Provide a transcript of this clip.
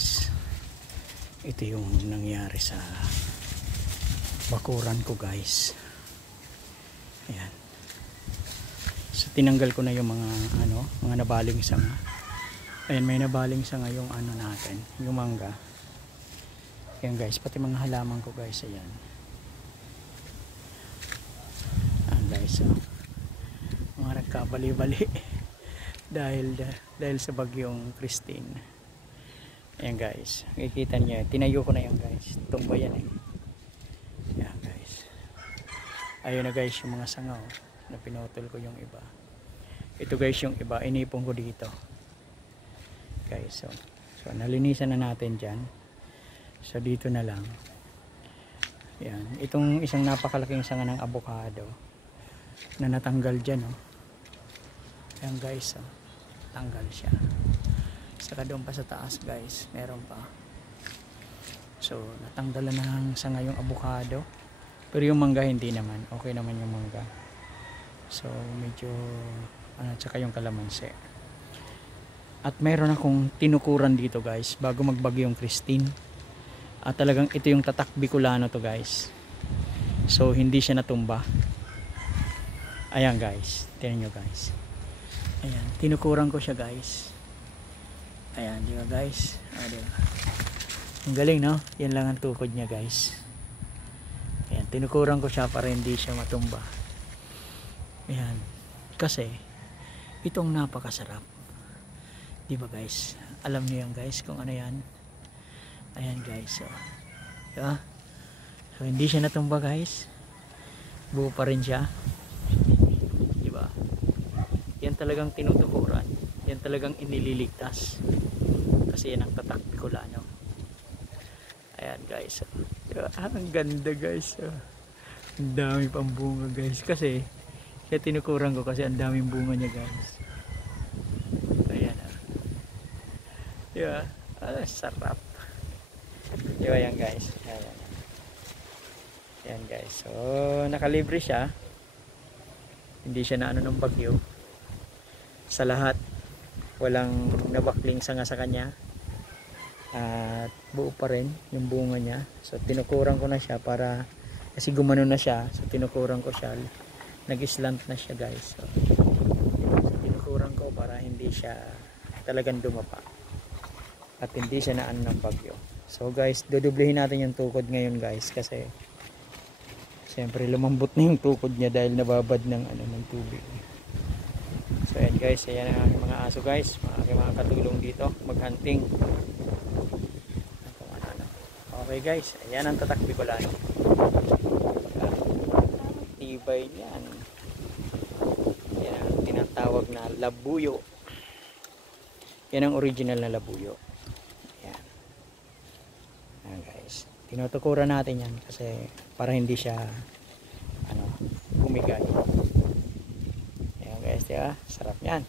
guys, ito yung nangyari sa bakuran ko guys. Ayan. So tinanggal ko na yung mga nabaling sanga. Ayan, may nabaling sanga yung natin, yung mangga. Ayan guys, pati mga halaman ko guys. Ayan. Ayan guys, so, mga nagkabali-bali dahil sa bagyong Christine. Ayan guys, makikita niyo, tinayo ko na yan guys, tumba yan eh. Ayan guys, ayun na guys yung mga sanga na pinutol ko yung iba. Ito guys yung iba, inipon ko dito guys. So nalinisan na natin dyan. So dito na lang. Ayan, itong isang napakalaking sanga ng avocado na natanggal dyan ayan guys, tanggal siya. Saka doon pa sa taas guys, meron pa. So natanggalan na ng sanga yung avocado, pero yung mangga hindi naman, okay naman yung mangga. So medyo tsaka yung kalamansi. At meron akong tinukuran dito guys bago magbagyong Christine. At talagang ito yung tatak Bicolano to guys. So hindi siya natumba. Ayan guys, tingnan nyo guys. Ayan, tinukuran ko siya guys. Ayan, di ba guys? Diba? Ang galing no? Yan lang ang tukod niya guys. Ayan, tinukuran ko siya para hindi siya matumba. Ayan, kasi itong napakasarap. Di ba guys? Alam niyo yan guys kung ano yan. Ayan guys, so, diba? So hindi siya natumba guys. Buo pa rin siya. Di ba? Yan talagang tinutukuran. Yan talagang inililigtas. Kasi yan ang tatak Bicolano. Ayan guys, so, diba? Ang ganda guys. So, ang dami pang bunga guys. Kasi kaya tinukuran ko kasi ang daming bunga niya guys. Diba? Sarap. Diba yan guys? Yan guys. So nakalibre siya. Hindi siya na ng bagyo. Sa lahat walang nabakling sanga sa kanya. At buo pa rin yung bunga niya. So tinukuran ko na siya para, kasi gumano na siya. So tinukuran ko siya. Nag-slant na siya guys. So tinukuran ko para hindi siya talagang dumapa. At hindi siya naan ng bagyo. So guys, dudublehin natin yung tukod ngayon guys. Kasi siyempre lumambot na yung tukod niya dahil nababad ng ng tubig. So ayan guys, ayan ang aking mga aso guys. Mga katulong dito, maghunting. Okay guys, ayan ang tatak Bicolano. Tibay niyan. Yan ang tinatawag na labuyo. Yan ang original na labuyo. Guys, tinutukuran natin yan kasi para hindi siya bumigay. Ayan guys, diba? Sarap yan.